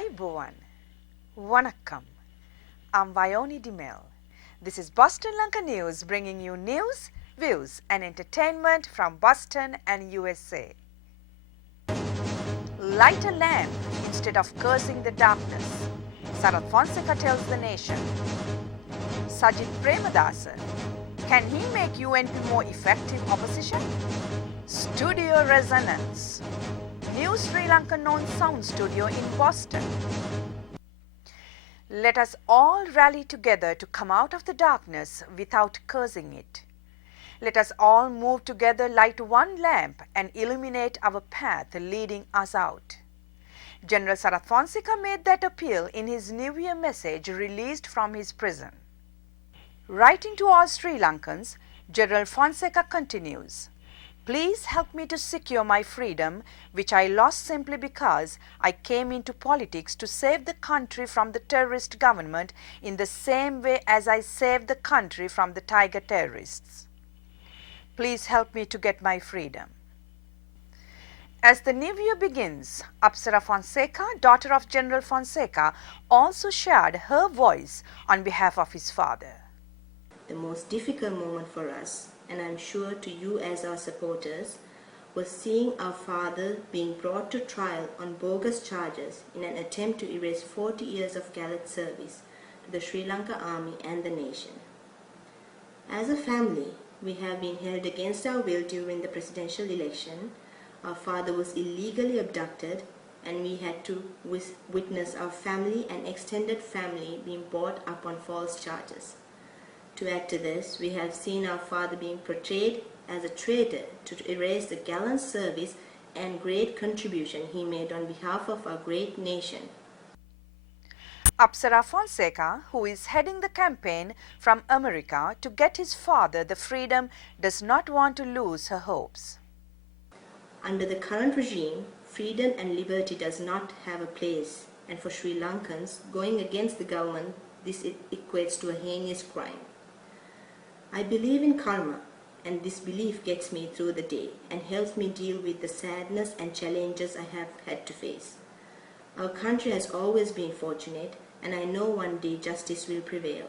Ayubowan, Vanakkam. I'm Vayoni Dimel. This is Boston Lanka News, bringing you news, views and entertainment from Boston and USA. Light a lamp instead of cursing the darkness, Sarath Fonseka tells the nation. Sajith Premadasa, can he make UNP more effective opposition? Studio Resonance, new Sri Lankan known sound studio in Boston. Let us all rally together to come out of the darkness without cursing it. Let us all move together, light one lamp and illuminate our path leading us out. General Sarath Fonseka made that appeal in his New Year message released from his prison. Writing to all Sri Lankans, General Fonseka continues, "Please help me to secure my freedom, which I lost simply because I came into politics to save the country from the terrorist government in the same way as I saved the country from the tiger terrorists. Please help me to get my freedom." As the new year begins, Sarath Fonseka, daughter of General Fonseka, also shared her voice on behalf of his father. The most difficult moment for us, and I'm sure to you as our supporters, was seeing our father being brought to trial on bogus charges in an attempt to erase 40 years of gallant service to the Sri Lanka Army and the nation. As a family, we have been held against our will during the presidential election. Our father was illegally abducted, and we had to witness our family and extended family being brought up on false charges. To add to this, we have seen our father being portrayed as a traitor to erase the gallant service and great contribution he made on behalf of our great nation. Sarath Fonseka, who is heading the campaign from America to get his father the freedom, does not want to lose her hopes. Under the current regime, freedom and liberty does not have a place, and for Sri Lankans, going against the government, this equates to a heinous crime. I believe in karma, and this belief gets me through the day and helps me deal with the sadness and challenges I have had to face. Our country has always been fortunate, and I know one day justice will prevail.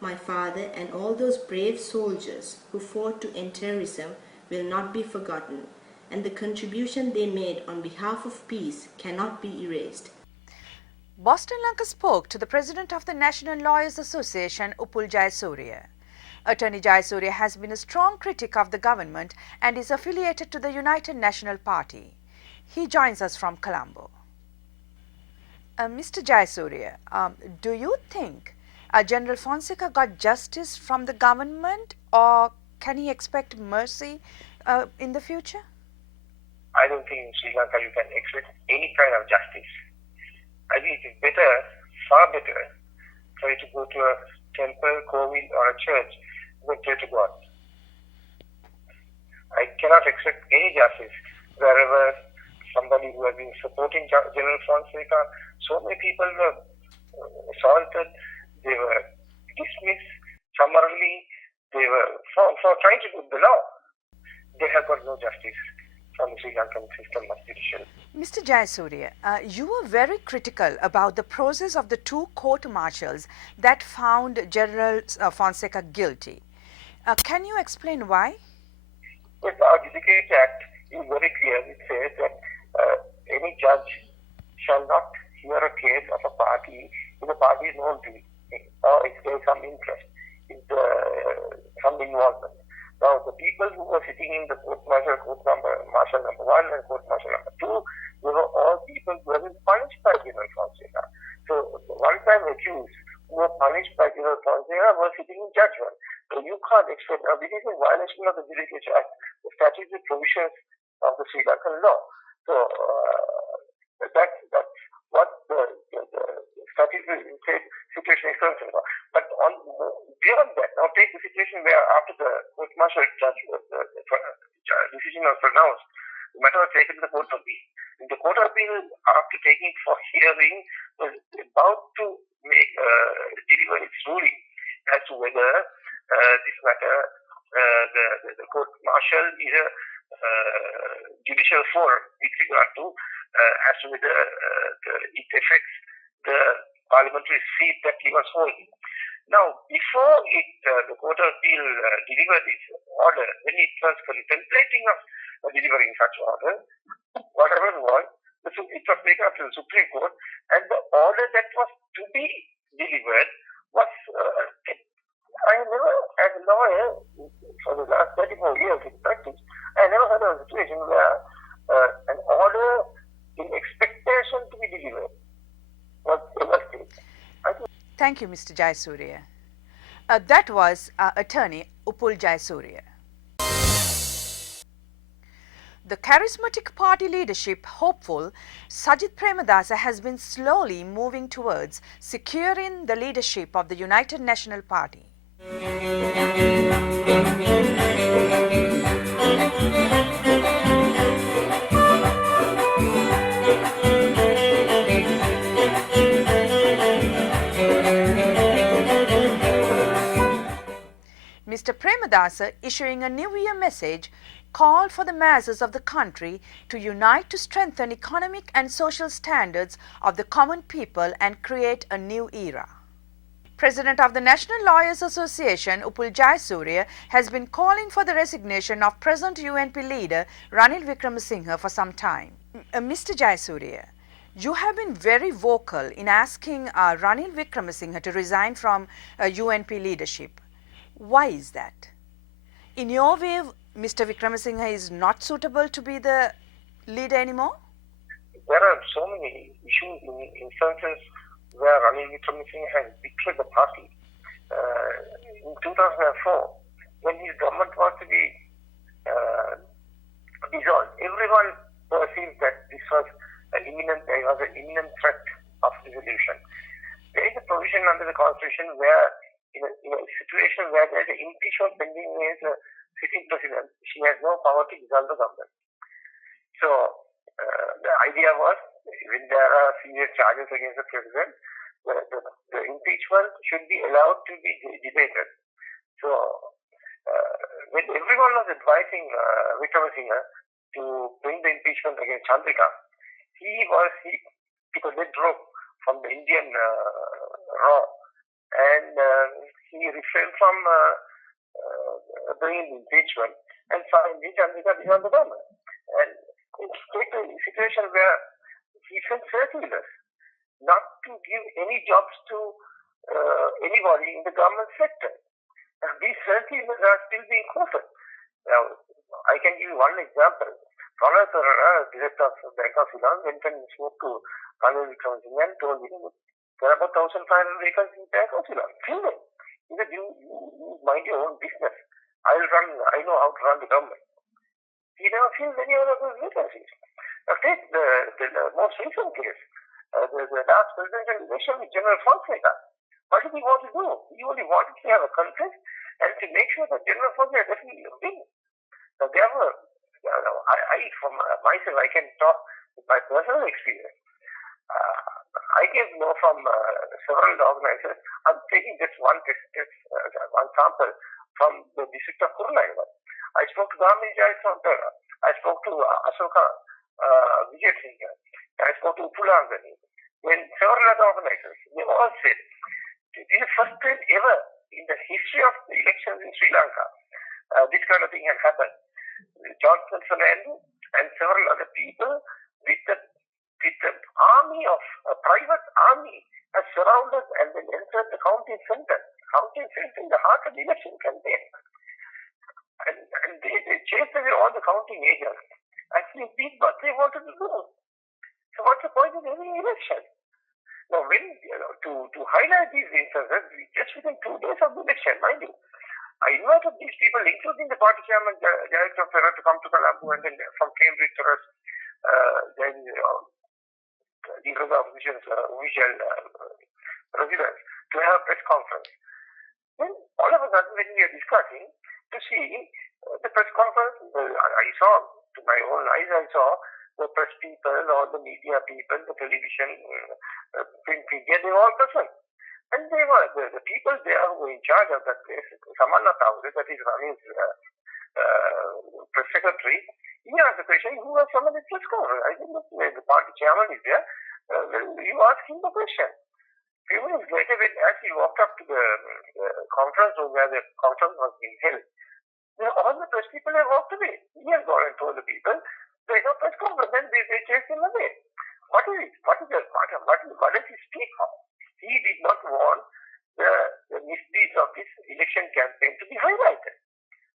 My father and all those brave soldiers who fought to end terrorism will not be forgotten, and the contribution they made on behalf of peace cannot be erased. Boston Lanka spoke to the president of the National Lawyers Association, Uppul Jayasuriya. Attorney Jayasuriya has been a strong critic of the government and is affiliated to the United National Party. He joins us from Colombo. Mr. Jayasuriya, do you think General Fonseka got justice from the government, or can he expect mercy in the future? I don't think in Sri Lanka you can expect any kind of justice. I think it is better, far better, for you to go to a temple, kovil or a church than pray to God. I cannot expect any justice wherever somebody who has been supporting General Fonseka, so many people were assaulted, they were dismissed summarily, they were for trying to do the law. They have got no justice from the Sri Lankan system of judicial. Mr. Jayasuriya, you were very critical about the process of the two court-martials that found General Fonseka guilty. Can you explain why? Yes, our Judiciary Act is very clear. It says that any judge shall not hear a case of a party if the party is known to it, or if there is some interest, if some involvement. Now, the people who were sitting in the court-martial number 1 and court-martial number 2, they were all people who have been punished by General Fonseka. So, the one-time accused who were punished by General Fonseka were sitting in judgment. So, you can't expect, this is in violation of the Judiciary Act, the statutory provisions of the Sri Lankan law. So, that's what the statutory situation is concerned about. But beyond that, now take the situation where after the court-martial decision was pronounced, the matter was taken to the Court of Appeal. The Court of Appeal, after taking it for hearing, was about to deliver its ruling as to whether this matter, the court-martial is a judicial forum with regard to as to whether it affects the parliamentary seat that he was holding. Now, before the Court of Appeal delivered its order, when it was contemplating of delivering such order, whatever it was taken up to the Supreme Court, and the order that was to be delivered was, I never, as a lawyer, for the last 34 years in practice, I never had a situation where an order in expectation to be delivered was ever taken. Thank you, Mr. Jayasuriya. That was attorney Uppul Jayasuriya. The charismatic party leadership hopeful Sajith Premadasa has been slowly moving towards securing the leadership of the United National Party. Mr. Premadasa, issuing a New Year message, called for the masses of the country to unite to strengthen economic and social standards of the common people and create a new era. President of the National Lawyers Association, Uppul Jayasuriya, has been calling for the resignation of present UNP leader Ranil Wickremesinghe for some time. Mr. Jayasuriya, you have been very vocal in asking Ranil Wickremesinghe to resign from UNP leadership. Why is that? In your view, Mr. Wickremesinghe is not suitable to be the leader anymore? There are so many issues in instances where Ranil Wickremesinghe has betrayed the party. In 2004, when his government was to be dissolved, everyone perceived that this was an imminent threat of dissolution. There is a provision under the Constitution where in a situation where there is an impeachment pending against a sitting president, she has no power to dissolve the government. So the idea was, when there are serious charges against the president, the impeachment should be allowed to be debated. So when everyone was advising Wickremesinghe to bring the impeachment against Chandrika, he took a lead rope from the Indian law, and he refrained from bringing the impeachment, and finally Chandrika dissolved the government. And it's a situation where he sent circulars not to give any jobs to anybody in the government sector. And these circulars are still being quoted. Now, I can give you one example. Sarath Fonseka, director of Bank of Sri Lankan, went and spoke to Ranil Wickremesinghe and told him there are about 1,500 vehicles in Bank of Sri Lankan. Kill them. He said, you mind your own business. I know how to run the government. He never filled any of those vacancies. Now take the most recent case, the last presidential election with General Fonseka. What did he want to do? He only wanted to have a contest and to make sure that General Fonseka definitely win. Now there were, from myself, I can talk with my personal experience. I gave know from several organizers. I'm taking just one sample from the district of Kurunayala. I spoke to Gami Jai Santara. I spoke to Ashoka Vijay Singh. I spoke to Upulangani. When several other organizers, they all said, this is the first time ever in the history of the elections in Sri Lanka, this kind of thing had happened. Johnson Fernando and several other people with the army of a private army has surrounded and then entered the county center. County center in the heart of the election campaign. And they chased away all the county majors. Actually did what they wanted to do. So what's the point of any election? Now when, to highlight these instances, just within 2 days of the election, mind you, I invited these people, including the party chairman, director of Sarath, to come to Colombo, and then from Cambridge to us, then these are the official residents, to have a press conference. Then all of a sudden, when we are discussing, to see the press conference, I saw, to my own eyes, I saw the press people, all the media people, the television, print media, they were all present. And they were, the people there who were in charge of that place, Samanna Thakur, that is Ranil's press secretary, he asked the question, who was someone in press conference? I think the party chairman is there. You ask him the question. A few minutes later, as he walked up to the conference room where the conference was being held, all the press people have walked away. He has gone and told the people, there is no press conference, then they chased him away. What is it? What does he speak of? He did not want the misdeeds of this election campaign to be highlighted.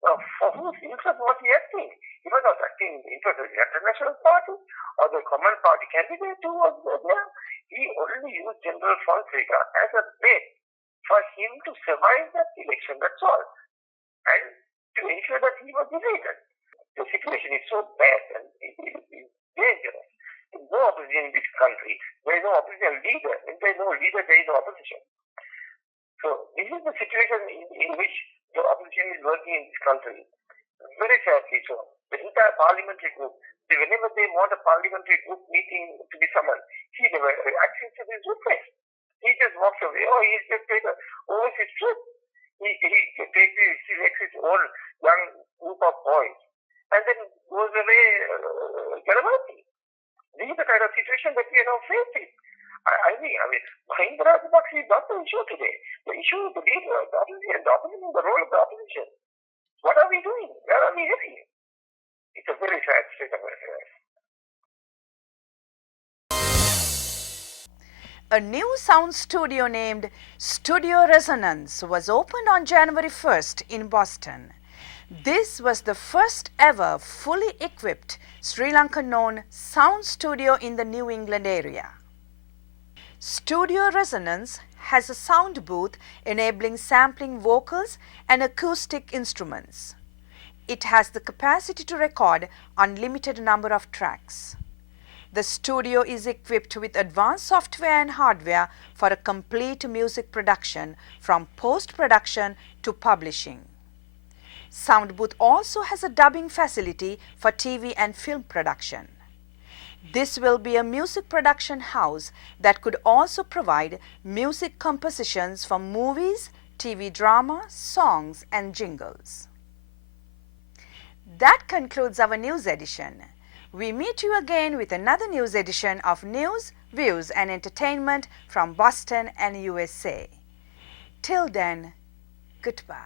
Now, for whose interest was he acting? He was not acting in the interest of the international party or the common party candidate who was there. He only used General Fonseka as a bait for him to survive that election, that's all. And to ensure that he was defeated. The situation is so bad and it is dangerous. There is no opposition in this country. There is no opposition leader. If there is no leader, there is no opposition. So this is the situation in which the opposition is working in this country. Very sadly so. The entire parliamentary group, whenever they want a parliamentary group meeting to be summoned, he never accepts his request. He just walks away. Oh, he just takes over his trip. He selects his own young group of boys and then goes away gallivanting. This is the kind of situation that we are now facing. I mean, Mahindra Rajapaksa is not the issue today. The issue is the leader of the opposition, the opposition, the role of the opposition. What are we doing? Where are we heading? It's a very sad state of affairs. A new sound studio named Studio Resonance was opened on January 1st in Boston. This was the first ever fully equipped Sri Lankan-known sound studio in the New England area. Studio Resonance has a sound booth enabling sampling vocals and acoustic instruments. It has the capacity to record unlimited number of tracks. The studio is equipped with advanced software and hardware for a complete music production from post-production to publishing. Sound booth also has a dubbing facility for TV and film production. This will be a music production house that could also provide music compositions for movies, TV drama, songs and jingles. That concludes our news edition. We meet you again with another news edition of News, Views and Entertainment from Boston and USA. Till then, goodbye.